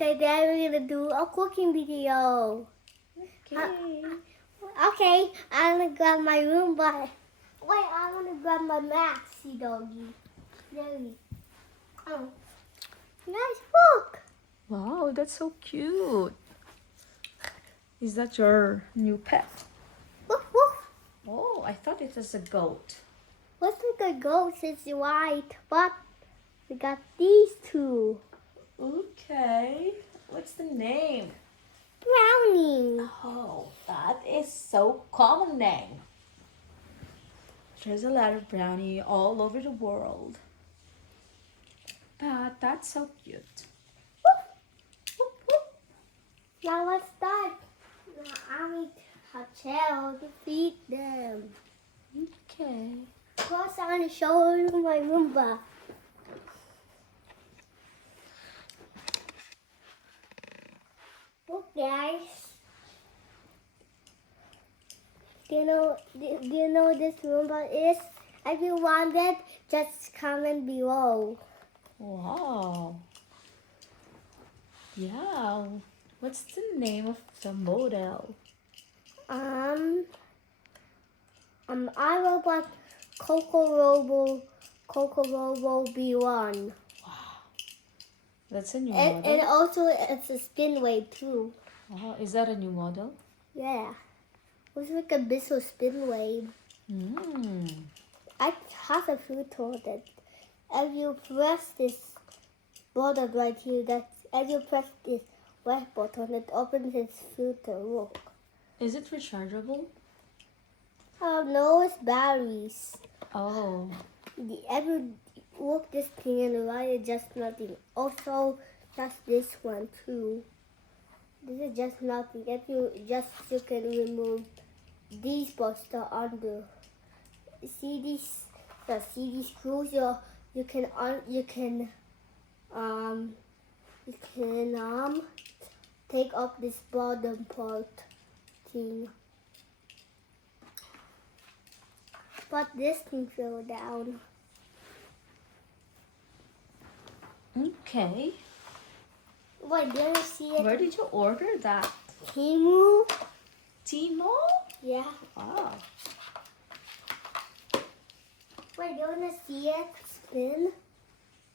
today we're gonna do a cooking video. Okay. Okay, I'm gonna grab my Roomba. Wait, I'm gonna grab my Maxi doggy. There we go. Nice book. Wow, that's so cute. Is that your new pet? Woof woof. Oh, I thought it was a goat. Looks like a ghost. It's white, but we got these two. Okay. What's the name? Brownie. Oh, that is so common name. There's a lot of brownie all over the world. But that's so cute. Woof woof. Now let's start. Now I need a chair to feed them. Okay. First, I'm gonna show you my Roomba. Look, guys. Do you know what this Roomba is? If you want it, just comment below. Wow. Yeah. What's the name of the model? I wrote like Coco Robo B1. That's a new And model? also it's a spin wave too. Oh, is that a new model? Yeah. Looks like a Bissell spin wave. Mm. I have a filter on it. If you press this button right here, if you press this red button, it opens its filter. Look. Is it rechargeable? Oh no, it's batteries. Oh. If you look this thing in the right, it's just nothing. Also, that's this one too. This is just nothing. If you can remove these parts that are under. See these screws? You can take up this bottom part thing. But this thing fell down. Okay. Wait, did you see it? Where did you order that? Temu? Tmall? Yeah. Wow. Wait, you wanna see it spin?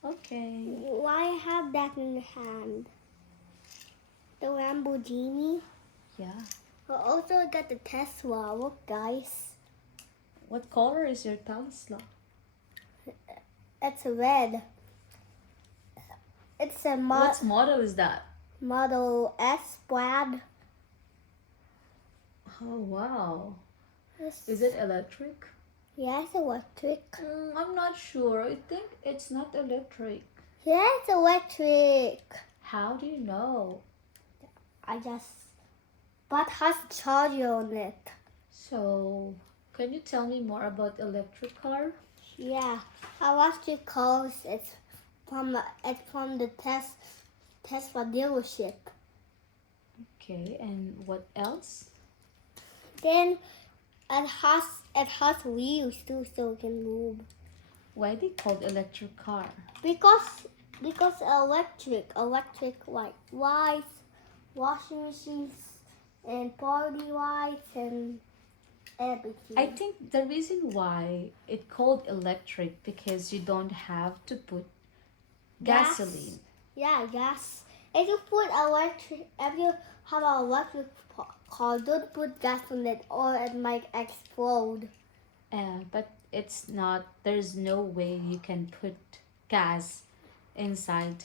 Okay. Why have that in your hand? The Lamborghini. Yeah. I also got the Tesla. Look, guys. What color is your Tesla? It's red. It's a What model is that? Model S Plaid. Oh, wow. Is it electric? Yeah, it's electric. I'm not sure. I think it's not electric. Yeah, it's electric. How do you know? But has a charger on it. So, can you tell me more about electric car? Yeah, electric cars. It's from the Tesla dealership. Okay, and what else? Then it has wheels too, so it can move. Why they called electric car? Because electric like lights, washing machines, and party lights and everything. I think the reason why it called electric because you don't have to put gasoline. Yeah, gas. If you have an electric car, don't put gas on it or it might explode. But it's not, there's no way you can put gas inside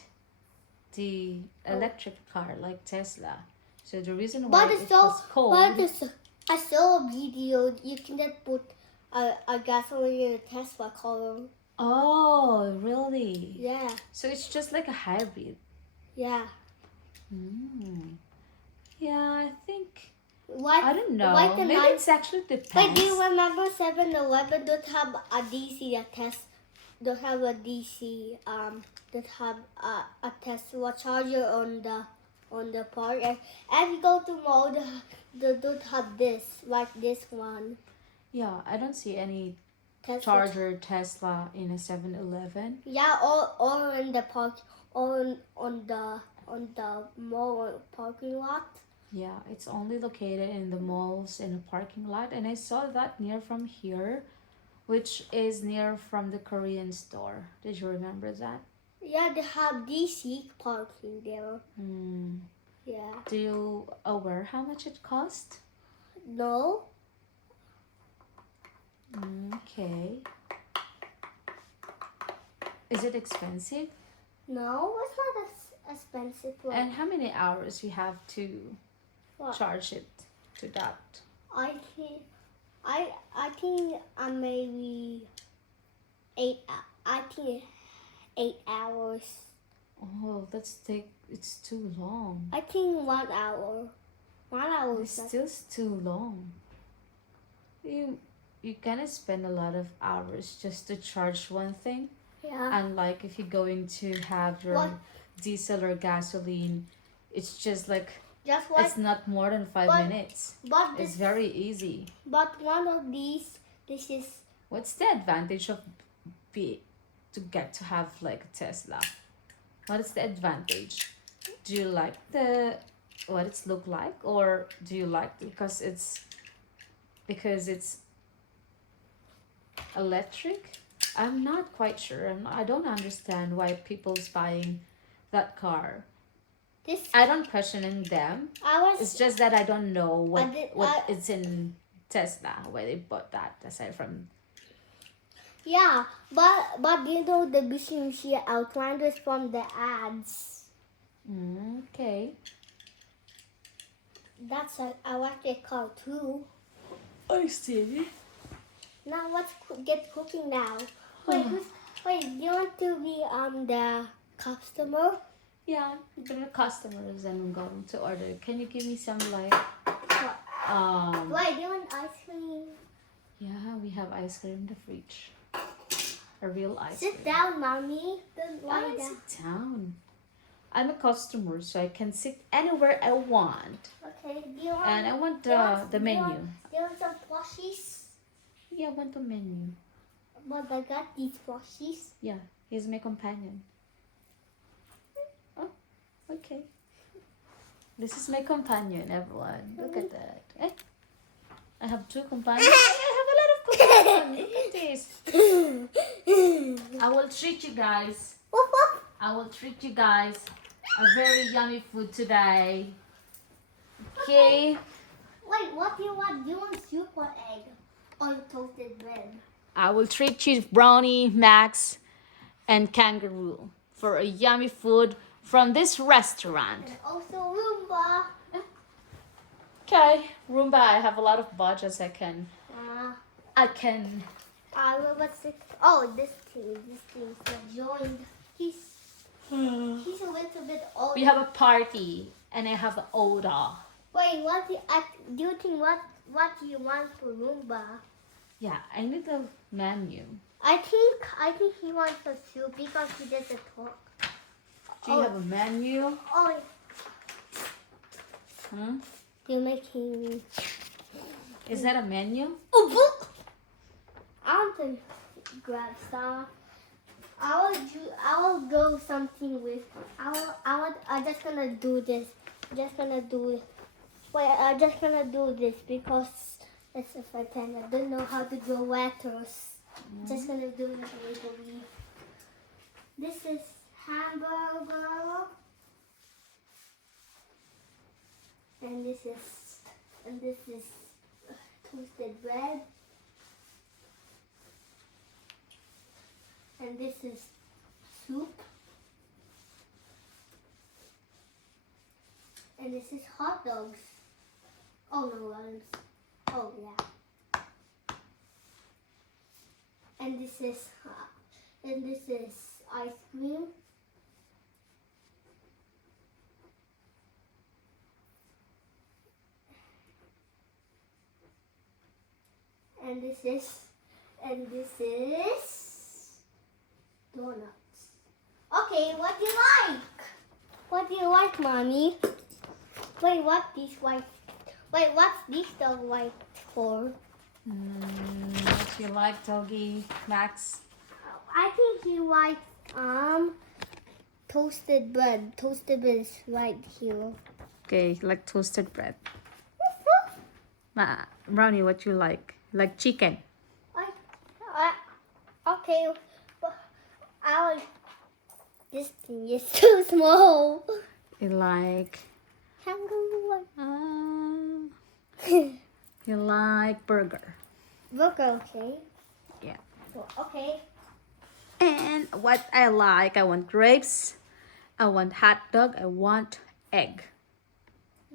the electric car like Tesla. So the reason why it was called... I saw a video, you can just put a gasoline in a Tesla car. Oh, really? Yeah. So it's just like a hybrid. Yeah. Yeah, I think... Like, I don't know. Like Maybe it's actually depends. Wait, do you remember 7-Eleven don't have a DC don't have a DC don't have a Tesla charger on the part. And if you go to mall, they don't have this like this one. Yeah, I don't see any Tesla charger Tesla in a 7-Eleven. Yeah, or in the park, or on the mall parking lot. Yeah, it's only located in the malls and a parking lot. And I saw that near from here, which is near from the Korean store. Did you remember that? Yeah, they have DC parking there. Hmm. Yeah. Do you aware how much it cost? No. Okay. Is it expensive? No, it's not as expensive. And how many hours you have to What? charge it to that? I think maybe 8. I think 8 hours. Oh, it's too long. I think 1 hour. 1 hour. It's still too long. You gonna spend a lot of hours just to charge one thing. Yeah. Unlike if you're going to have your What? diesel or gasoline, it's just like Just like. it's not more than 5 But- minutes. But It's very easy. But one of these. This is. What's the advantage of to get to have like a Tesla? What is the advantage? Do you like what it's look like, or do you like because it's electric? I'm not quite sure. I don't understand why people's buying that car. This. I don't questioning them. It's just that I don't know what it's in Tesla, why they bought that, aside from. Yeah, but you know the Mitsubishi Outlanders from the ads. Okay. That's an electric car too. I see. Now let's get cooking now. Wait, do you want to be the customer? Yeah, the customers and I'm going to order. Can you give me some like What? Wait, do you want ice cream? Yeah, we have ice cream in the fridge. A real ice cream. Sit down, mommy. Don't lie I down. sit down. I'm a customer, so I can sit anywhere I want. Okay. Do you want? And I want do you want- the do you menu. want- Do you want some plushies? Yeah, I want the menu. But I got these plushies. Yeah, he's my companion. Oh, okay. This is my companion, everyone. Look at that. Eh? I have 2 companions. I have a lot of companions. Look at this. I will treat you guys. Whoop, whoop. I will treat you guys a very yummy food today. Okay. Wait, what do you want? Do you want soup or egg? Or toasted bread? I will treat you Brownie, Max, and Kangaroo for a yummy food from this restaurant. And also Roomba. Okay, Roomba, I have a lot of budgets I can. What's it? Oh, this thing's not joined. He's a little bit old. We have a party and I have an odor. Wait, do you think what do you want for Roomba? Yeah, I need a menu. I think he wants a soup because he doesn't talk. Do you have a menu? Oh, Huh? you're making. Is that a menu? Oh, book. I want to grab stuff. I will go something with. I'm just gonna do this. Just gonna do it. Wait, I'm just gonna do this because it's if I can. I don't know how to do letters. Just gonna do it legally. This is hamburger. And this is toasted bread. And this is soup. And this is hot dogs. Oh no, oh yeah. And this is ice cream. And this is donuts. Okay, what do you like? What do you like, mommy? Wait, what's this dog white for? What do you like, doggy, Max? I think he likes toasted bread. Toasted bread is right here. Okay, like toasted bread. Brownie, what you like? Like chicken. Okay. But this thing is too small. You like Kangaroo. you like burger. Burger, okay. Yeah. Okay. And what I like, I want grapes. I want hot dog. I want egg.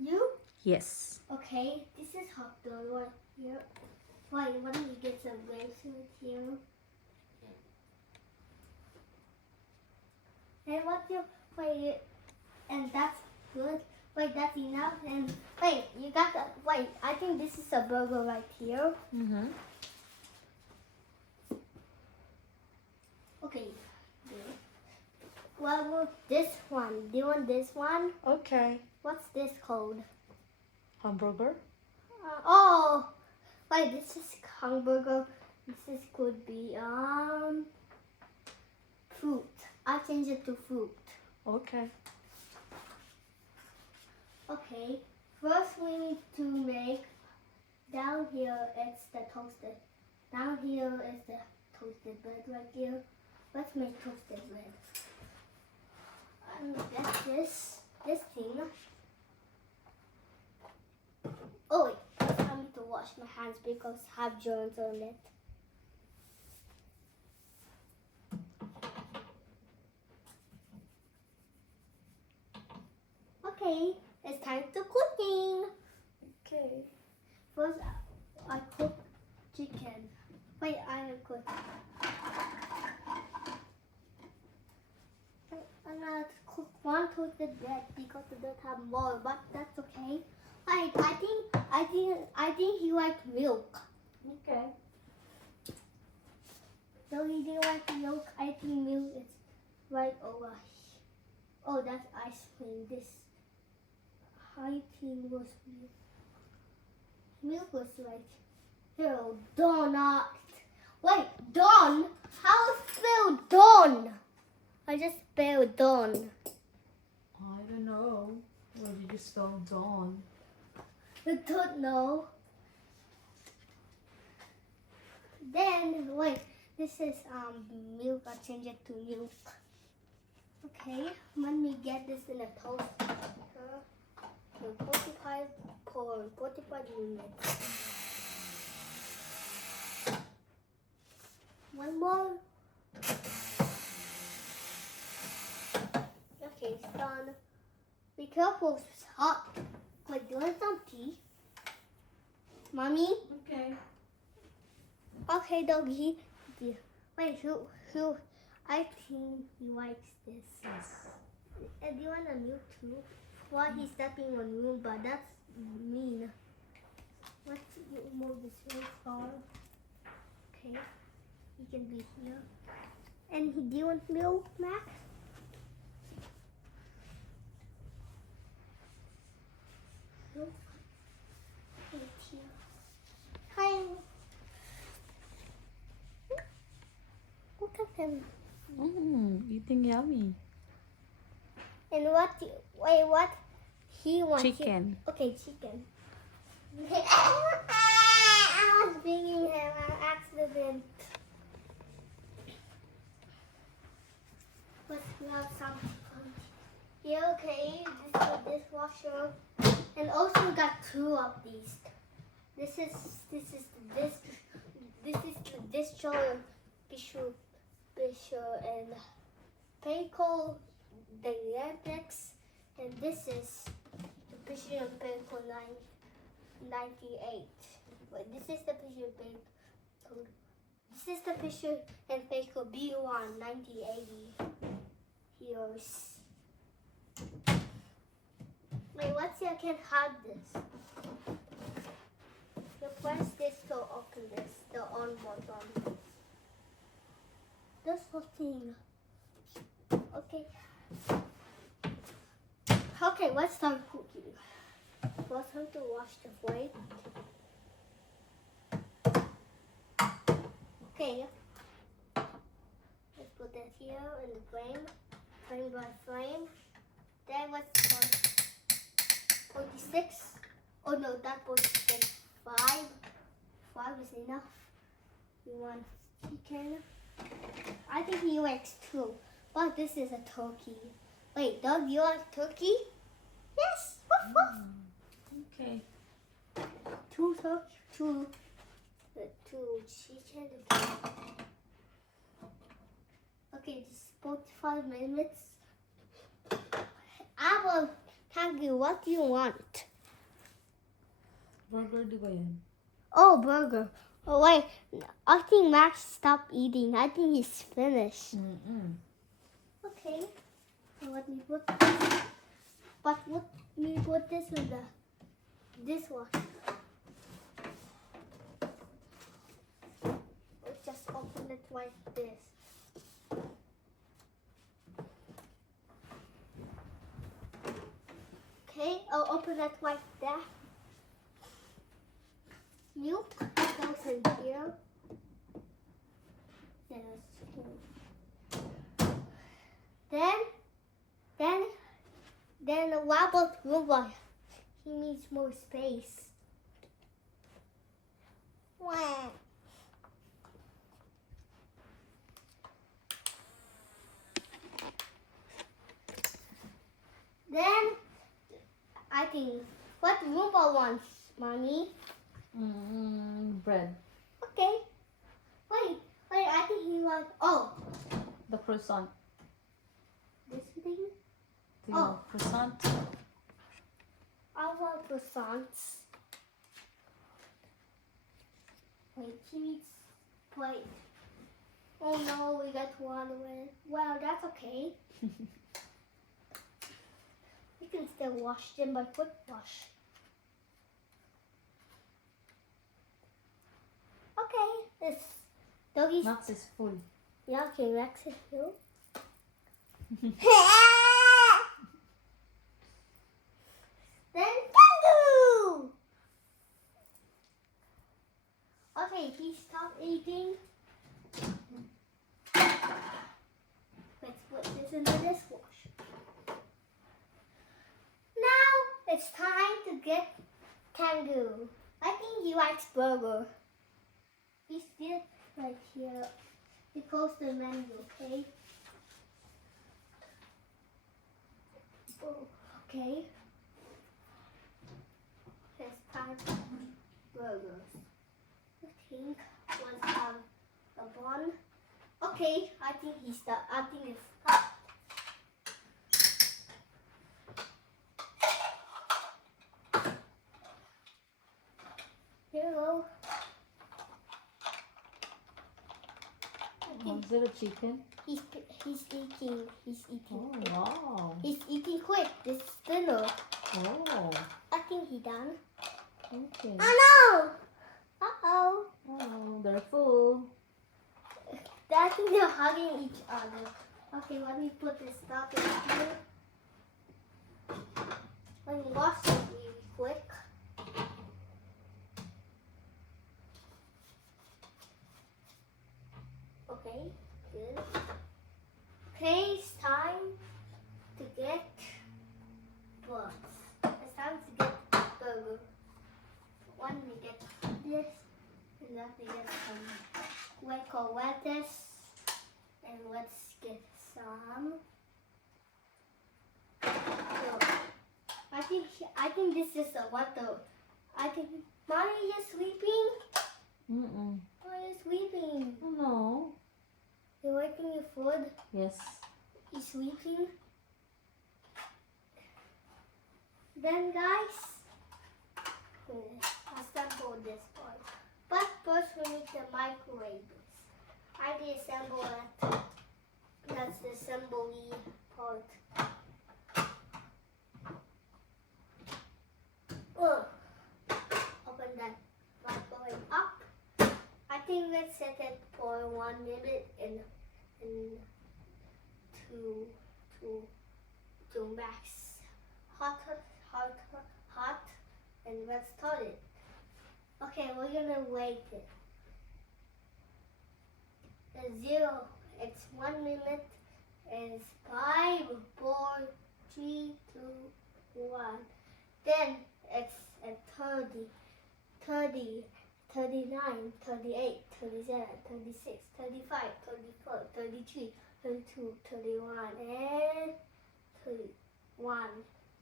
You? Yes. Okay. This is hot dog right here. Wait, why don't you get some grapes right here? And what's your wait? And that's good. Wait, that's enough. And wait, you got the wait. I think this is a burger right here. Mm-hmm. Okay. What about this one? Do you want this one? Okay. What's this called? Hamburger. Oh, wait. This is hamburger. This is could be fruit. I change it to fruit. Okay. Okay. First, we need to make down here. It's the toasted. Down here is the toasted bread right here. Let's make toasted bread. Get this thing. Oh wait, first I need to wash my hands because I have germs on it. Okay, it's time to cooking. Okay. First, I cook chicken. Wait, I cook. I'm gonna cook one toasted bread because I don't have more, but that's okay. Wait, I think he likes milk. Okay. So he didn't like milk. I think milk is right over. Oh, that's ice cream. This I think was milk. Milk was like here, donut. Wait, Dawn? How spell Dawn? I just spelled Dawn. I don't know. Where did you spell dawn? I don't know. Then wait, this is milk. I change it to milk. Okay, let me get this in a toaster. 45 minutes. One more. Okay, it's done. Be careful, it's hot. Wait, do you want some tea? Mommy? Okay. Okay, doggy. Wait, who? I think he likes this. Yes. And do you want a milk too? Why he's stepping on you, but that's mean. Let's move this really far. Okay, he can be here. And do you want milk, Max? Milk. Right here. Hi. Look at him. Eating yummy. And what he wants? Chicken. Okay, chicken. I was bringing him an accident. Let's grab some here. Okay, this is the dishwasher, and also we got two of these. This is the dishwasher and Payco, the Yandex, and this is the picture of Payco 98. Wait, this is the picture of Payco. This is the picture and Payco B1 9080. Here's. Wait, let's see. I can hide this. You press this to open this, the on button. This whole thing. Okay. Okay, let's start cooking. First, I have to wash the plate. Okay. Let's put that here in the frame. frame by frame. That was 46. Oh no, that was 5. 5 is enough. You want chicken? I think he likes 2. But this is a turkey. Wait, Doug, you like turkey? Yes. Woof, woof. Okay. 2 turkey, 2 chicken. Okay, just 45 minutes. I will tell you what you want. Burger di ba yan? Oh, burger. Oh, wait. I think Max stopped eating. I think he's finished. Okay. So let me put this. But let me put this in the dishwasher. Let's just open it like this. Okay, I'll open it like that. Milk goes in here. Then the Wobble Roomba. He needs more space. Wah. Then I think what Roomba wants, Mommy? Bread. Okay. Wait. I think he wants. Oh, The croissant. this thing. Do you want croissant? I want croissants. Wait, he needs plate. Oh no, we got one away. Well, that's okay. We can still wash them by quick wash. Okay, this doggy's. Max is full. Yeah, okay, Max is full. Then kangaroo. Okay, he stopped eating. Let's put this in the dishwasher. Now it's time to get kangaroo. I think he likes burger. He's still right here. He calls the menu, okay? Oh, okay. It's time for burgers. I think one have a bun. Okay, I think it's cut. Here you go. Is it a chicken? He's eating. He's eating. Oh, wow. He's eating quick. This is dinner. Oh, I think he done. okay. Oh no! Uh-oh. Oh, they're full. I think they're hugging each other. Okay, let me put this stuff in here. Let me wash it really quick. Okay, good. Okay, it's time to get bugs. It's time to get burger. One we get this, and then we get some hueco lettuce, and let's get some. So, I think this is a water. I think Mommy is sleeping. Mm-mm. Mommy is sleeping. Oh, no. You're waiting your food. Yes. He's sleeping. Then guys, assemble this part. But first we need to microwave this. I disassemble it. That's the assembly part. Open that microwave up. I think let's set it for 1 minute and to max hot, and let's start it. Okay, we're gonna wait it. 0. It's 1 minute It's 5, 4, 3, 2, 1. Then it's 30, 30, 39, 38, 37, 36, 35, 34, 33, 32, 31, and 31,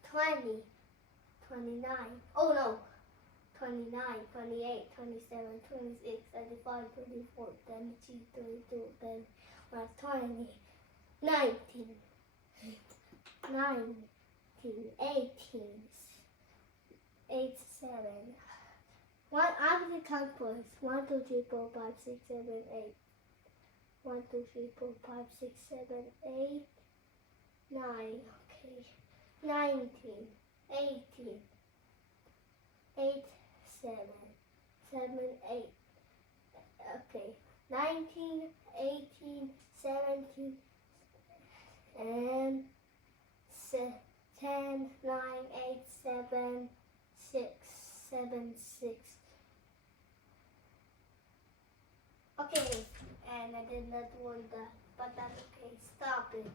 20, 29. Oh no, 29, 28, 27, 26, 35, 34, 33, 32, 31, 20, 19, 18, 8, 7. One, I'm going to count first. 1, 2, 3, 4, 5, 6, 7, 8. 1, 2, 3, 4, 5, 6, 7, 8, 9. Okay. 19, 18, 8, 7, 7, 8. Okay. 19, 18, 17, and 10, 9, 8, 7, 6, 7, 6. Okay, and I did not want that, but that's okay. Stop it.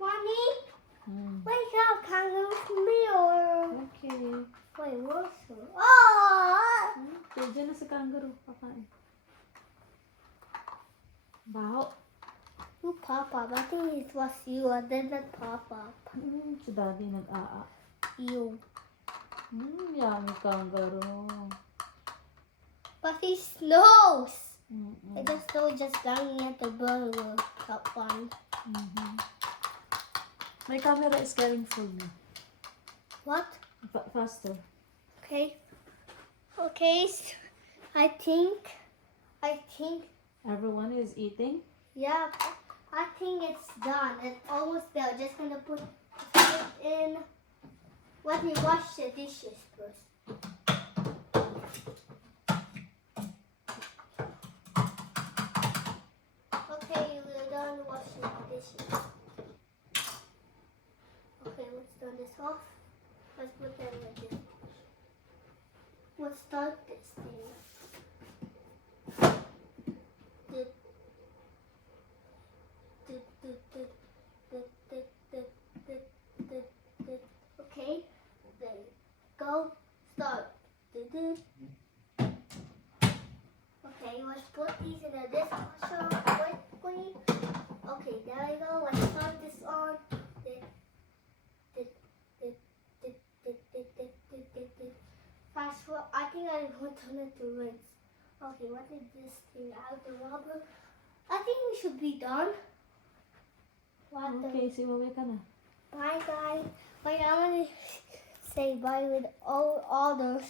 Mommy, wake up, kangaroo meal. Okay. Wait, what's it? Oh! Okay, dyan na si kangaroo. Pakain. Baho. You pop up. I think it was you. I did not pop up. Si daddy nag-aa. You. Yummy kangaroo. But he snows. Mm-mm. I just know just lying at the burger. That one. My camera is getting full now. What? Faster. Okay. Okay. I think. Everyone is eating. Yeah. I think it's done. It's almost there. Just gonna put it in. Let me wash the dishes first. Okay, we're done washing the dishes. Okay, let's turn this off. Let's put them in this. Let's start this thing. Okay, then go start. Okay, let's put these in a dishwasher quickly. Okay, there we go. Let's start this on. Fast forward. I think I want to turn it to rinse. Okay, what is this thing out the rubber? I think we should be done. Okay, si Wawi ka na. Bye guys. Wait, I'm gonna say bye with all others.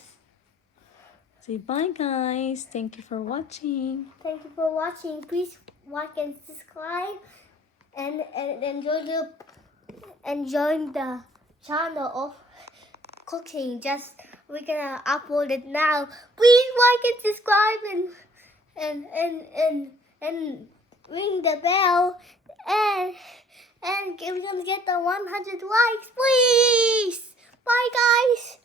Say bye guys. Thank you for watching. Thank you for watching. Please like and subscribe and enjoy the channel of cooking. Just we're gonna upload it now. Please like and subscribe and ring the bell and we're gonna get the 100 likes, please. Bye guys.